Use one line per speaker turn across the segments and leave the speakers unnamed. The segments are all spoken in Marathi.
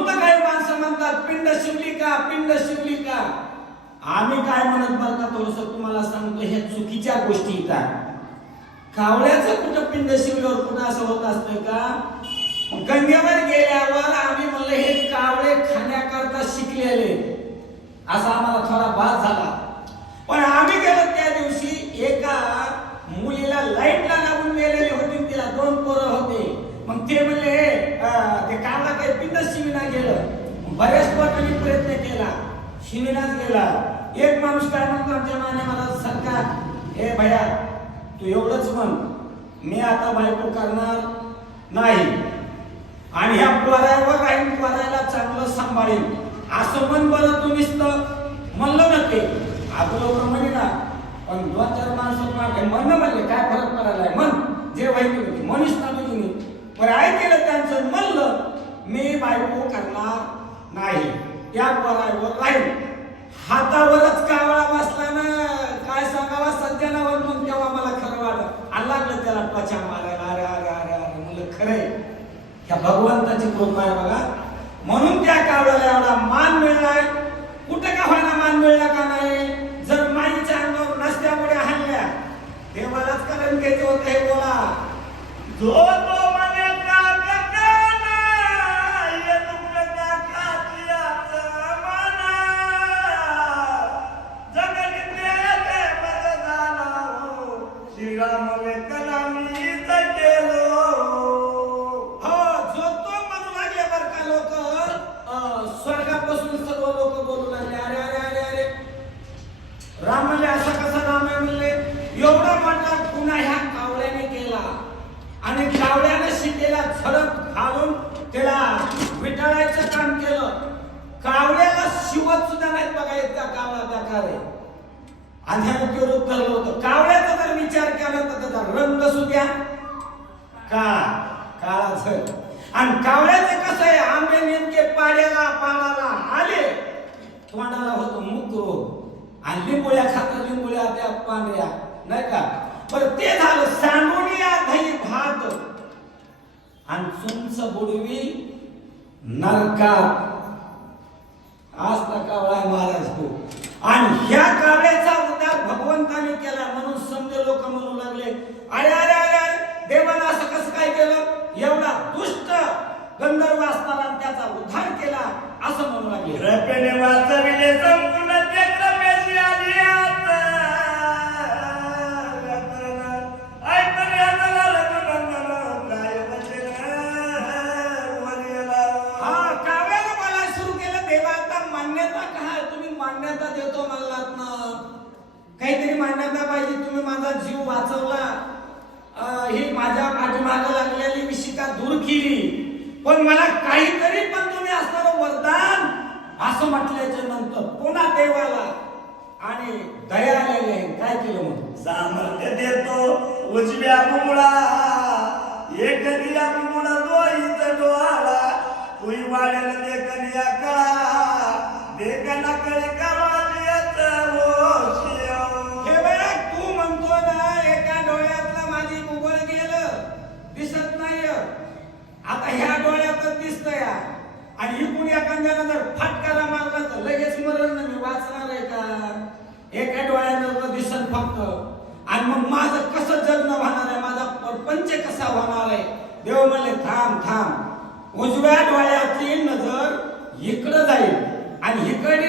म्हणून तर काही माणसं म्हणतात? पिंड शिवली का? पिंड शिवली का? आम्ही काय म्हणत बरं का थोडस तुम्हाला सांगतो ह्या चुकीच्या गोष्टी का कावळ्याचं कुठं पिंड शिवल्यावर कुठं असं होत असतं का? गंगेवर गेल्यावर आम्ही म्हणलं हे कावळे खाण्याकरता शिकलेले. असा आम्हाला थोडा भास झाला. पण आम्ही गेलो त्या दिवशी एका मुलीला लाईटला लागून गेलेली होती तिला दोन पोरं होते. बऱ्याच लोकांनी प्रयत्न केला. शिविनाच गेला. एक माणूस काय म्हणतो? आमच्या माने मला सरकार हे भया तू एवढंच म्हण. मी आता बायको करणार नाही. आणि ह्या पोरावर राहीन पोरायला चांगलं सांभाळेल असं पण बरं तू नुसतं. म्हणलं ना ते. आपलं म्हणे ना पण दोन चार माणसं मागे म्हणणं म्हणले काय फरक पडायला म्हण जे वाईट होती मनीष ना तुम्ही पण ऐकलं त्यांचं म्हणलं मी बायको करणार नाही त्या राहील. हातावरच कावळा बसला ना काय सांगावा सज्जनावर मग तेव्हा मला खरं वाटत आणि लागलं त्याला त्वचा मारायला. अरे अरे अरे अरे मुलं खरंय ह्या भगवंताची कृपा आहे बघा. म्हणून त्या कावळ्याला एवढा मान मिळलाय. कुठे का होईना मान मिळला का नाही? जर माईच्या अंगावर नसल्यामुळे हल्ल्या देवालाच कारण घ्यायचं होतं हे बोला.
जो
आणि लिंबोळ्या खातात लिंबोळ्या त्या पांढऱ्या नाही का? बरं ते झालं सांडोळ्या घाई भात. आणि चुंच बुडवी नरकात. आज तर कावळा महाराज तो आणि ह्या कावळ्याचा उद्धार भगवंताने केला म्हणून समजे लोक म्हणू लागले अरे अरे अरे अरे देवानं असं कसं काय केलं? ही माझ्या पाठीमाग लागलेली विशिका दूर केली. पण मला काहीतरी पण तुम्ही असणारं वरदान असं म्हटल्याच्या नंतर पुन्हा देवाला. आणि दया आलेली आहे काय केलं म्हणून?
सामर्थ्य देतो उजव्या मुळा एक दिया मुळा दोईत डोळा तुई वाढेल देखनिया का देखना कळे का
हे बघा तू म्हणतो ना एका डोळ्यातलं माझी उघड गेलं दिसत नाही आता ह्या डोळ्यातच दिसतंय आणि इकडून एखाद्यानं जर फटकारा मारला तर लगेच मरण ना मी वाचणार आहे का एका डोळ्यानं तर दिसत फक्त आणि मग माझं कसं जगणं होणार आहे माझा प्रपंच कसा होणार आहे देव म्हणले थांब थांब उजव्या डोळ्यातली नजर इकडं जाईल आणि इकडली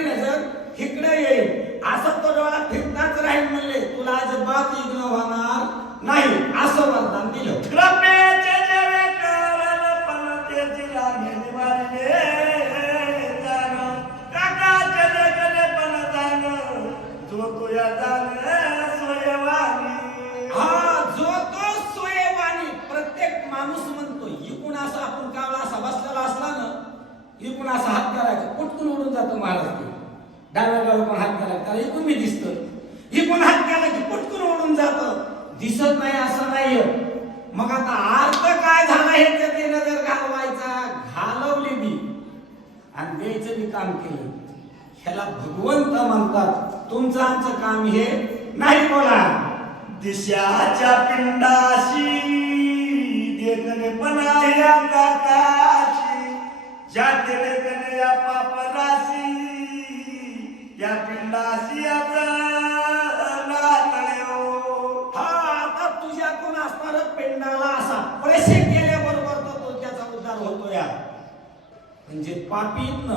इकडे येईल असं तो डोळा फिरताच राहील म्हणले तुला अजिबात इग्न होणार नाही. असं वरदान दिलं.
कृपेचे जेवे कारण पण ते तिला घेणे वाढले जाण. काकाचे देखणे पण जाण. जो तुया जाण सोयवानी
हा जो तो सोयवानी प्रत्येक माणूस म्हणतो इकून असं आपण कावळा असा बसलेला असला ना इकून असा हात करायचा. पटकून उडून जातो महाराज ते डाव्या डाव्या पण हात घाला त्याला इकून मी दिसत इकून हात केला की पटकन ओढून जात. दिसत नाही असं नाही मग आता अर्थ काय झाला हे ते नजर घालवायचा? घालवली मी. आणि द्यायचं मी काम केलं. ह्याला भगवंत म्हणतात. तुमचं आमचं काम हे नाही बोला.
दिशाच्या पिंडाशी देखणे पण या काकाशी ज्या देखणे या पापराशी त्या पिंडाशी आता हा
आता तुझ्याकडून असणार पिंडाला असा पैसे केल्याबरोबर तो त्याचा उद्धार होतो या म्हणजे पापीत ना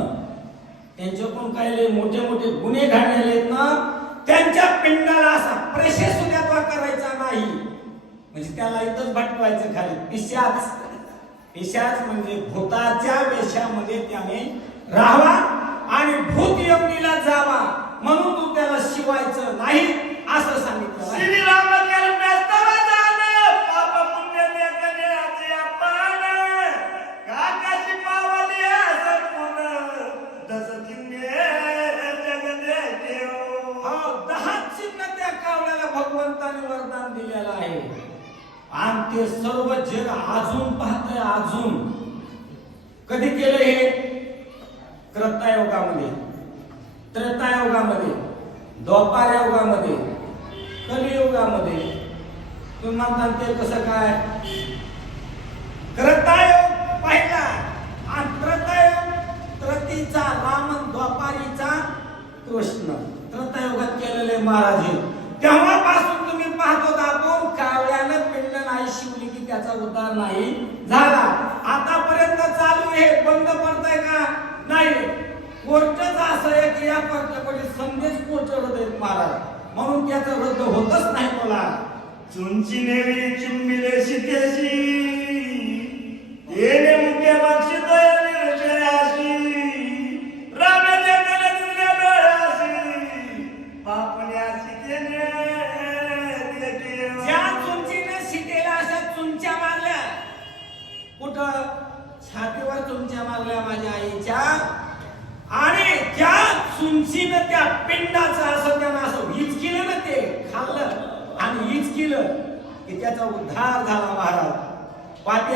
त्यांच्याकडून काही मोठे मोठे गुन्हे घडलेले ना त्यांच्या पिंडाला असा प्रेशे सुद्धा करायचा नाही. म्हणजे त्याला इथंच भटवायचं खाली. पिशाच पिशाच म्हणजे भूताच्या वेशामध्ये त्याने राहावा. आणि भूत यमनीला जावा. म्हणून तू त्याला शिवायचं नाही असं सांगितलं.
श्रीराम
भगवंताने वरदान दिलेलं आहे. आणि ते सर्व जग अजून पाहतंय अजून. कधी केलं हे? क्रतायोगामध्ये त्रेतायोगामध्ये द्वापार योगामध्ये कलियुगामध्ये. तुम्ही म्हणता ते कसं काय? क्रतायोग पाहिला आणि त्रतायोग त्रतीचा रामन द्वापारीचा कृष्ण. त्रतायोगात केलेले महाराज हे. तेव्हापासून तुम्ही पाहतो आपण कावळ्यानं पिंड नाही शिवली की त्याचा उतार नाही झाला. आतापर्यंत चालू आहे. बंद पडतंय का? नाही कोर्टच असं आहे की या पक्षाकडे संदेश पोहोचवलं देत महाराज म्हणून त्याचं रद्द होतच नाही मला.
चुंची नेवी चुंबिले शितेशी येणे मुख्य बक्षित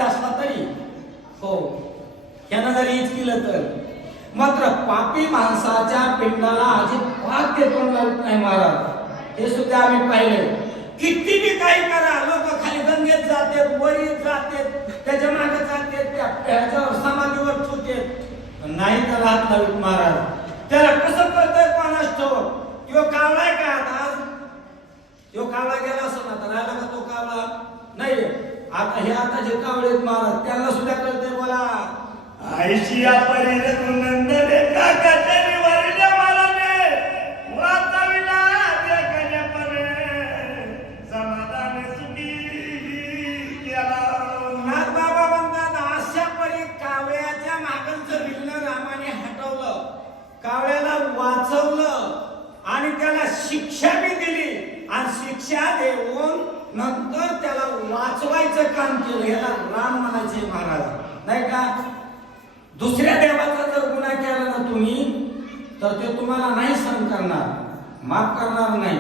असला तरी हो. यानं जर हीच केलं तर. मात्र पापी माणसाच्या पिंडाला अजिबात ते तोंड नाही महाराज. हे सुद्धा आम्ही पाहिले किती बी काही करा लोक खाली गंगेत जातात येत जातात त्याच्यामागे जातात त्या समाधीवर ठेवतात. नाही तर हात लावित महाराज. त्याला कसं करतोय कोणास ठेव किंवा कावळाय का आता? आज तो कावळा गेला असं तर राहिला का तो आता हे आता जे कावळे आहेत महाराज त्यांना सुद्धा कळतंय मला
आईशी अपरी रघुनंदने काकाच्या निवारीने मराने वाचविला देखण्यापणे समाधान सुखी केला
नाथ बाबा म्हणतात अशा परी कावळ्याच्या मागचं भिल्ल रामाने हटवलं कावळ्याला वाचवलं आणि त्याला शिक्षा बी दिली आणि शिक्षा देऊन नंतर त्याला वाचवायचं काम केलं याला राम म्हणायचे महाराज. नाही का? दुसऱ्या देवाचा जर गुन्हा केला ना तुम्ही तर ते तुम्हाला नाही सहन करणार. माफ करणार नाही.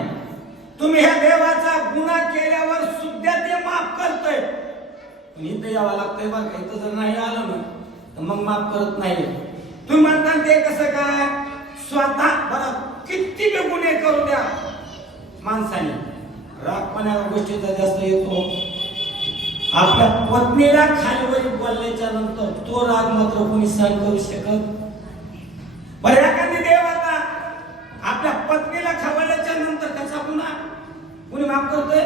तुम्ही ह्या देवाचा गुन्हा केल्यावर सुद्धा ते माफ करतय. पण इथं यावं लागतंय बघा इथं जर नाही आलं ना तर मग माफ करत नाही तुम्ही म्हणता ते कसं काय? स्वतः बरं किती बी गुन्हे करू द्या. माणसाने रागपणा गोष्टीचा जास्त येतो. आपल्या पत्नीला खालीवरी बोलल्याच्या नंतर तो राग मात्र कोणी सहन करू शकत बऱ्याकांनी देव आता आपल्या पत्नीला खवळल्याच्या नंतर कसा पुन्हा कोणी माफ करतोय?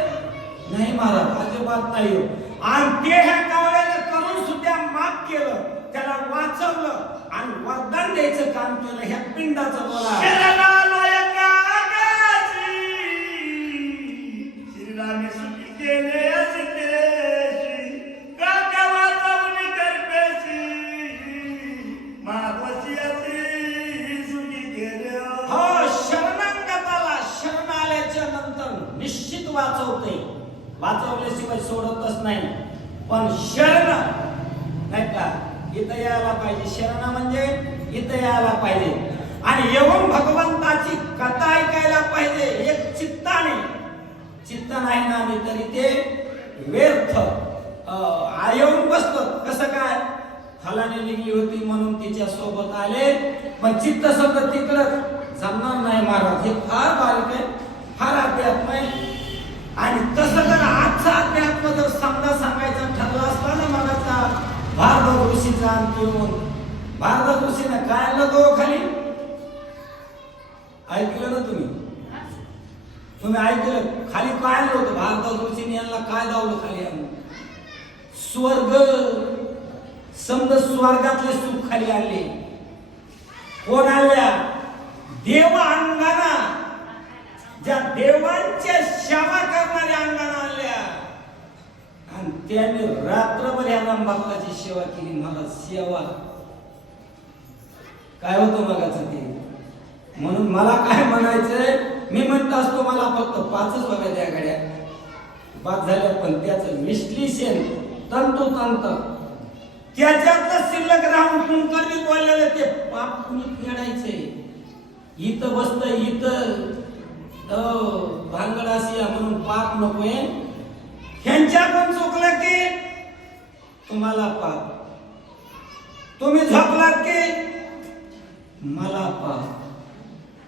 नाही महाराज अजिबात नाही हो. आणि ते ह्या कावळ्याने करून सुद्धा माफ केलं त्याला वाचवलं आणि वरदान द्यायचं काम केलं ह्या पिंडाचं बोला नाही का? इथं यायला पाहिजे. शरण म्हणजे इथं यायला पाहिजे. आणि येऊन भगवंताची कथा ऐकायला पाहिजे एक चित्ताने चित्त नाही ना मी तरी ते व्यर्थ. अं, येऊन बसतो. कसं काय? फलाने निघली होती म्हणून तिच्या सोबत आले. पण चित्त सगळं तिकडं जमणार नाही महाराज हे फार बारीक आहे. फार अध्यात्म आहे. आणि तसं जर आजचा अध्यात्म जर समजा सांगायचा ठरला असता ना मगाचा भारत म्हणून भारत कृषीनं काय आणलं तो खाली ऐकलं ना तुम्ही? तुम्ही ऐकलं? खाली काय आणलं होतं भारतात कृषीने यांना काय लावलं खाली आणलं स्वर्ग. समज स्वर्गातले सुख खाली आणले. कोण आणल्या? देव अंगाना ज्या देवांच्या क्षमा करणाऱ्या अंगाना आणल्या. आणि रात्रभर या राम सेवा केली मला सेवा. काय होतं बघायचं ते? म्हणून मला काय म्हणायचंय मी म्हणत असतो मला फक्त पाचच बघायच्या गाड्या. पाच झाल्या पण त्याचं विश्लेषण तंतोतंत. त्याच्यातलं शिल्लक राहून कुंकर्णी बोललेलं ते पाप कुणी फेडायचे इथं बसत इथं अं, भानगड असिया म्हणून पाप नकोय. ह्यांच्याकडून चुकलं की तुम्हाला पाप. तुम्ही झोपलात की मला पाप.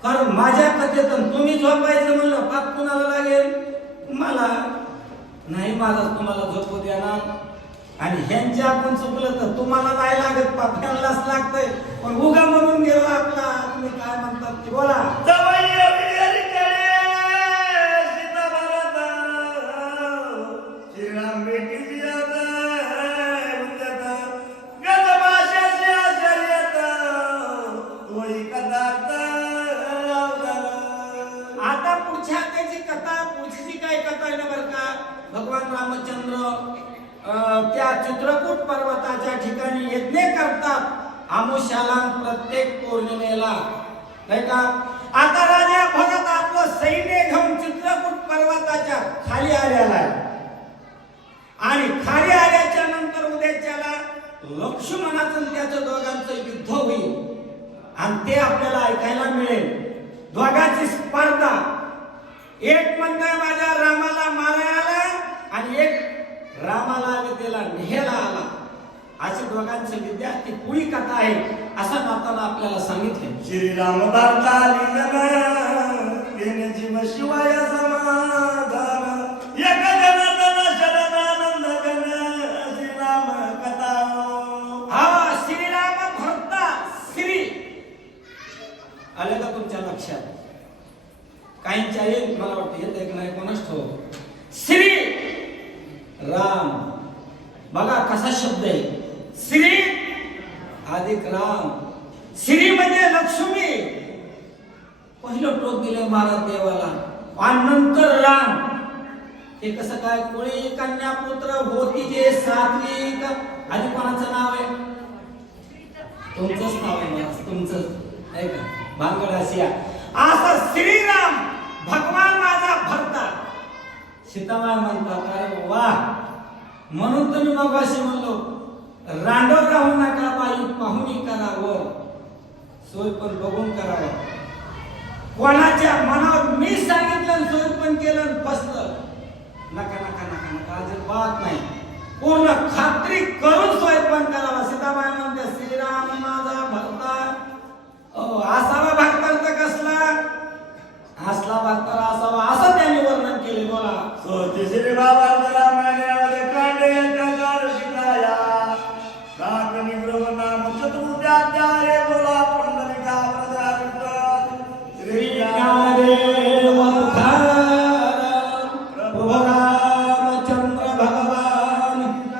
कारण माझ्या कथेतून तुम्ही झोपायचं म्हणलं पाप कुणाला लागेल? मला. नाही माझा तुम्हाला झोपू देणार. आणि ह्यांच्या आपण चुकलं तर तुम्हाला नाही लागत पाप्यांनाच लागतंय. पण उगा म्हणून गेलो आपला. तुम्ही काय म्हणतात ते बोला. चित्रकूट पर्वताच्या ठिकाणी यज्ञ करतात. आमुष्याला प्रत्येक पौर्णिमेला. नाही का? आता राजा भरत आपलं सैन्य घेऊन चित्रकूट पर्वताच्या खाली आलेला आहे. आणि खाली आल्याच्यानंतर उद्याच्याला लक्ष्मणाचं त्याचं दोघांचं युद्ध होईल. आणि ते आपल्याला ऐकायला मिळेल. दोघांची स्पर्धा. एक म्हणतोय माझ्या रामाला मारायला आणि एक रामाला त्याला नेहायला आला दोघांची विद्यार्थी पुळी कथा आहे असं नाताना आपल्याला सांगितले
श्रीराम भरता जीव शिवाय समाधान. एक जनार्दन शरणानंद गण श्रीराम कथा.
हा श्रीराम भक्ता श्री. आलं का तुमच्या लक्षात? काहींच्या येईल मला वाटतं येत एक नाही कोणाच ठेव श्री राम. बघा कसा शब्द आहे. श्री अधिक राम. श्री म्हणजे लक्ष्मी. पहिलं टोक दिलं महाराज देवाला. आणि नंतर राम. हे कसं काय? कोणी कन्या पुत्र होती जे सात्विक. आधी कोणाचं नाव आहे? तुमचंच नाव आहे तुमचंच. आहे का? भांगड आशिया. असं श्रीराम भगवान माझा भरता सीतामाय म्हणतात अरे वा. म्हणून तुम्ही मग असे म्हणलो. रांडव राहू नका बाई पाहुणी करावं. सोय पण बघून करावं. कोणाच्या मनावर मी सांगितलं आणि सोय पण केलं आणि बसलं. नका नका नका नका अजिबात नाही. पूर्ण खात्री करून सोय पण करावा. सीताबाई म्हणते